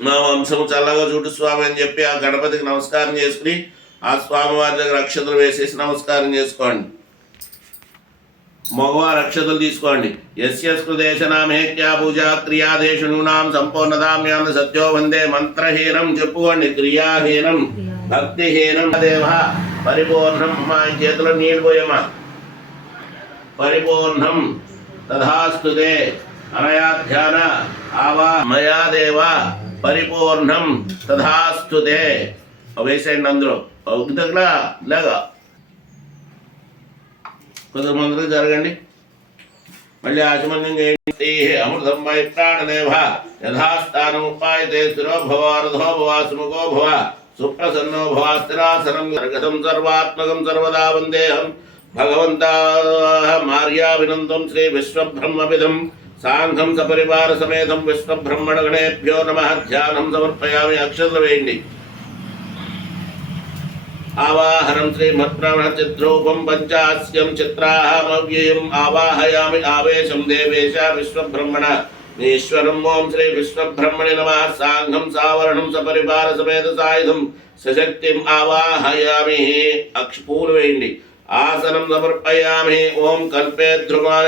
మా వంశము చల్లగా చూడు స్వామి అని చెప్పి ఆ గణపతికి నమస్కారం చేసుకుని ఆ స్వామివారి దగ్గర అక్షతలు వేసేసి నమస్కారం చేసుకోండి. మగవారు అక్షతలు తీసుకోండి. యస్కృదేశనామేత్యా పూజా క్రియాదేశు నూనాం సంపూర్ణదామ్యాం సత్యో వందే మంత్రహీనం చెప్పుకోండి. క్రియాహీనం భక్తిహీనం దేవ పరిపూర్ణం. మా చేతిలో నీళ్ళు పోయమా. పరిపూర్ణం తథాస్తుతే అనయా ధ్యాన ఆవా మయా దేవ పరిపూర్ణం తథాస్తుతే. వేసేయండి అందులో దగ్గర లేగా కొంతమంది జరగండి. మళ్ళీ ఆచమన్యం చేయండి. అమృతం వై ప్రాణదేవ యథాస్థానం ఉపాయతే స్థిరో భవ రథో భవ సుముఖో భవ సుప్రసన్నో భవ స్థిరాసనం గతం సర్వాత్మకం సర్వదా వందేహం భగవంతా మార్యాభినందం శ్రీ విశ్వబ్రహ్మవిదం సాంఘం సపరివార సమేతం విశ్వబ్రహ్మణ గణేభ్యో నమః. ధ్యానం సమర్పయామి. అక్షతలు వేయండి. ఆవాహనం శ్రీమద్బ్రహ్మ చిద్రూపం పంచాస్యం చిత్రాహమవ్యయం ఆవాహయామి. ఆవేశం దేవేశ విశ్వబ్రహ్మణ ఈశ్వరం. ఓం శ్రీ విశ్వబ్రహ్మణి నమః. సాంఘం సావరణం సపరివార సమేత సాయుధం సశక్తిం ఆవాహయామి. పూలు వేయండి. ఆసనం సమర్పయామి. ఓం కల్పే ధ్రువాయ